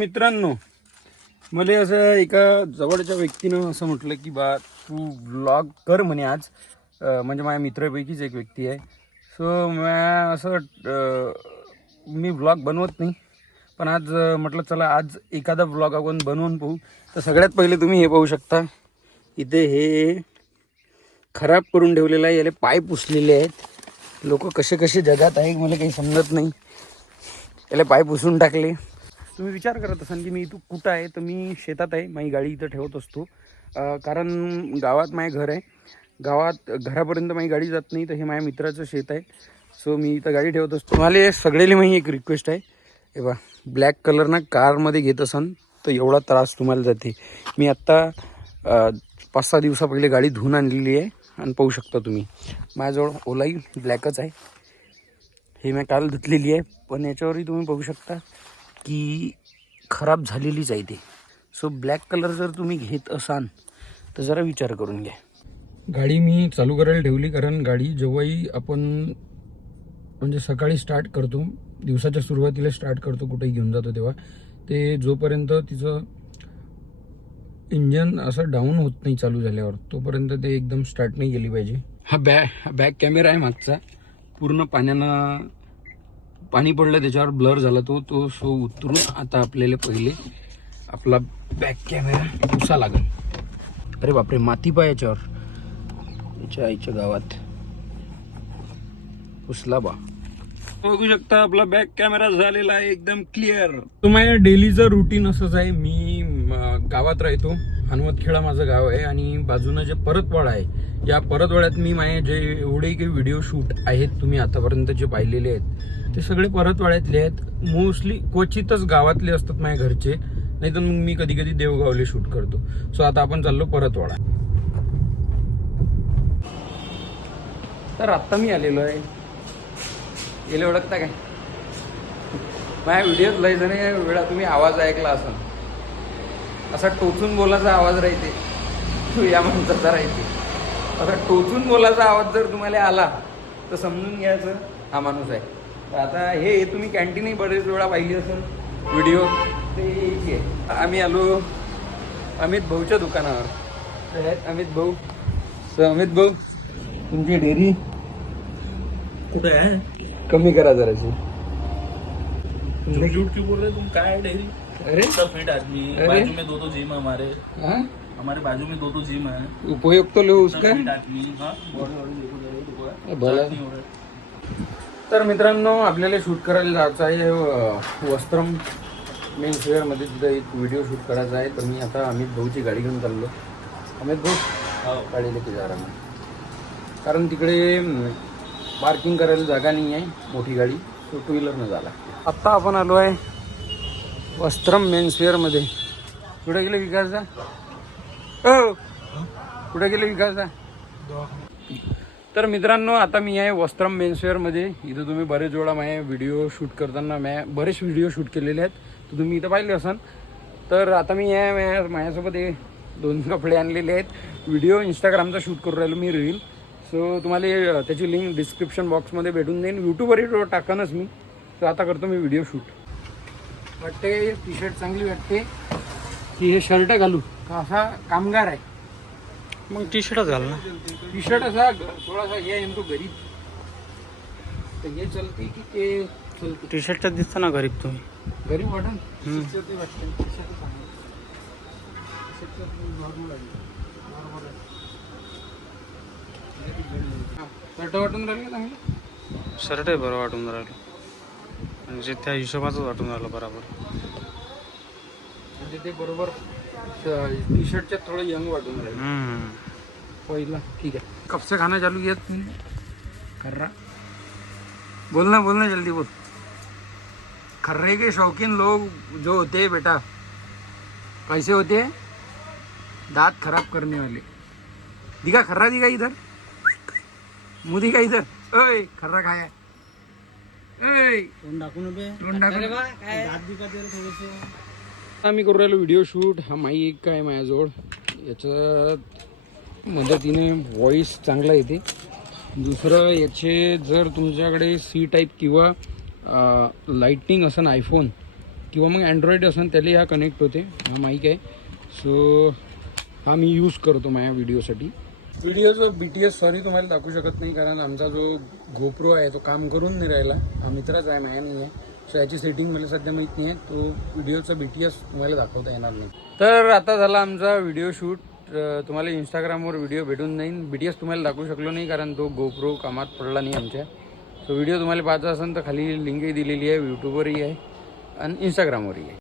मित्रांनो मला असं एका जवळच्या व्यक्तीनं असं म्हटलं की बा तू ब्लॉग कर म्हणे आज. म्हणजे माझ्या मित्रापैकीच एक व्यक्ती आहे. सो म्या असं मी ब्लॉग बनवत नाही. पण आज म्हटलं चला आज एखादा ब्लॉग आपण बनवून पाहू. तर सगळ्यात पहिले तुम्ही हे पाहू शकता. इथे हे खराब करून ठेवलेलं आहे. याला पाय पुसलेले आहेत. लोक कसे कसे जगात आहे मला काही समजत नाही. याला पाय पुसून टाकले. तुम्ही विचार करत असाल की मी इथं कुठं आहे तर मी शेतात आहे माझी गाडी इथं ठेवत असतो. कारण गावात माझे घर आहे. गावात घरापर्यंत माझी गाडी जात नाही तर हे माझ्या मित्राचं शेत आहे. सो मी इथं गाडी ठेवत असतो. तुम्हाला सगळेली माझी एक रिक्वेस्ट आहे. हे बा ब्लॅक कलर ना कारमध्ये घेत असाल तर एवढा त्रास तुम्हाला जाते. मी आत्ता पाच सहा दिवसा पहिले गाडी धुवून आणलेली आहे आणि पाहू शकता तुम्ही. माझ्याजवळ ओलाई ब्लॅकच आहे. हे मी काल धुतलेली आहे पण याच्यावरही तुम्ही बघू शकता. की खराब झालेलीच आहे ते. सो ब्लॅक कलर जर तुम्ही घेत असाल तर जरा विचार करून घ्या. गाडी मी चालू करायला ठेवली कारण गाडी जेव्हाही आपण म्हणजे सकाळी स्टार्ट करतो दिवसाच्या सुरुवातीला स्टार्ट करतो कुठेही घेऊन जातो तेव्हा ते जोपर्यंत तिचं इंजन असं डाऊन होत नाही चालू झाल्यावर तोपर्यंत ते एकदम स्टार्ट नाही गेली पाहिजे. हा बॅ हा बॅक कॅमेरा आहे मागचा. पूर्ण पाण्यानं पाणी पडलं त्याच्यावर ब्लर झाला तो तो सो उतरून आता आपल्याला पहिले आपला बॅक कॅमेरा पुसा लागेल. अरे बापरे माती पाय याच्यावर. याच्या आईच्या गावात. पुसला बा. बघू शकता आपला बॅक कॅमेरा झालेला आहे एकदम क्लिअर माझ्या डेलीचं रुटीन असंच आहे. मी गावात राहतो. हनुमतखेडा माझं गाव आहे आणि बाजूनं जे परतवाडा आहे या परतवाड्यात मी माझे जे एवढे काही व्हिडिओ शूट आहेत तुम्ही आतापर्यंत जे पाहिलेले आहेत ते सगळे परतवाड्यातले आहेत. मोस्टली क्वचितच गावातले असतात माझ्या घरचे. नाही तर मग मी कधी कधी देवगावले शूट करतो. सो आता आपण चाललो परतवाडा. तर आत्ता मी आलेलो आहे. गेले ओळखता काय? माझ्या व्हिडिओत लय जण वेळा तुम्ही आवाज ऐकला असाल असा टोचून बोलायचा आवाज राहते. या माणसाचा राहते. असा टोचून बोलायचा आवाज जर तुम्हाला आला तर समजून घ्यायचं हा माणूस आहे. आता हे तुम्ही कॅन्टीनही बरेच वेळा पाहिली असेल व्हिडिओ ते यायची आहे. आम्ही आलो अमित भाऊच्या दुकानावर. आहेत अमित भाऊ. सर अमित भाऊ तुमची डेअरी कुठे आहे? कमी करा झूठ क्यों बोल रहे हो तुम क्या है डेयरी अरे? सब फिट आदमी. अरे? बाजू में दो दो जिम है हमारे. हाँ? हमारे बाजू में दो दो जिम है उपयोग तो लो उसका. फिट आदमी हाँ? बॉडी वॉडी देखो जरा देखो। भला. नहीं हो रहा। तर मित्रांनो आपल्याला शूट करायला जायचं आहे वस्त्रम मेन्स वेअरमध्ये तिथं एक व्हिडिओ शूट करायचा आहे. तर मी आता अमित भाऊची गाडी घेऊन चाललो. अमित भाऊ हाँ. गाडी लेके जा रहा मैं कारण तिकडे पार्किंग करायला जागा नाही आहे मोठी गाडी. तो टू व्हीलरनं झाला आत्ता आपण आलो आहे वस्त्रम मेन्स वेअरमध्ये कुठे गेले विकासचा हो कुठे गेले विकासचा तर मित्रांनो आता मी आहे वस्त्रम मेन्सवेअरमध्ये इथं तुम्ही बरेच वेळा माझे व्हिडिओ शूट करताना मॅ बरेच व्हिडिओ शूट केलेले आहेत. तर तुम्ही इथं पाहिले असाल तर आता मी आहे माझ्यासोबत हे दोन कपडे आणलेले आहेत. व्हिडिओ इंस्टाग्रामचा शूट करून राहिलो मी रील सो तुम्हाला हे, त्याची लिंक डिस्क्रिप्शन बॉक्समध्ये भेटून देईन यूट्यूबवरही टाकनच मी. तर आता करतो मी व्हिडिओ शूट वाटते टी शर्ट चांगली वाटते. की हे शर्ट घालू. असा कामगार आहे. मग टी शर्टच घाल ना. टी शर्ट असा थोडासा हे आहे तो गरीब. तर हे चलते की ते चलते? टी शर्टच दिसतं ना गरीब तुम्ही. गरीब वाटन. शर्ट वाटून राहिले चांगले? शर्ट आहे बरं वाटून राहिलं. म्हणजे त्या हिशोबाचंच वाटून राहिलं बरोबर. म्हणजे ते बरोबर टी शर्टच्या थोडं यंग वाटून राहिले. हम्म. पहिला ठीक आहे. कब से खाना चालू किया तुमने कर रहा बोलना बोलना जल्दी बोल. खर्रे के शौकीन लोग जो होते हैं बेटा कैसे होते? हैं दांत खराब करने वाले. दिखा खर्रा दिखा इधर. मुंह दिखा इधर. ओए खर्रा खाया. ओए तोंड दाखवून आता मी करू राहिलो व्हिडिओ शूट हा माईक आहे माझ्याजवळ? याच्यात मदतीने व्हॉइस चांगला येते. दुसरं याचे जर तुमच्याकडे सी टाईप किंवा लाईटनिंग असं आयफोन किंवा मग अँड्रॉइड असेल त्याला हा कनेक्ट होते. हा माईक आहे. सो हा मी यूज करतो माझ्या व्हिडिओसाठी व्हिडिओ जो बी टी एस सॉरी तुम्हाला दाखवू शकत नाही कारण आमचा जो गोप्रो आहे तो काम करून नाही राहिला. हा मित्रच आहे माझ्या नाही आहे सो याची सेटिंग मला सध्या माहीत नाही आहे तो व्हिडिओचा बी टी एस तुम्हाला दाखवता येणार नाही. तर आता झाला आमचा व्हिडिओ शूट तुम्हाला इंस्टाग्रामवर व्हिडिओ भेटून जाईन. बी टी एस तुम्हाला दाखवू शकलो नाही कारण तो गोप्रो कामात पडला नाही आमच्या. सो व्हिडिओ तुम्हाला पाहायचा असेल तर खाली लिंकही दिलेली आहे यूट्यूबवरही आहे आणि इंस्टाग्रामवरही आहे.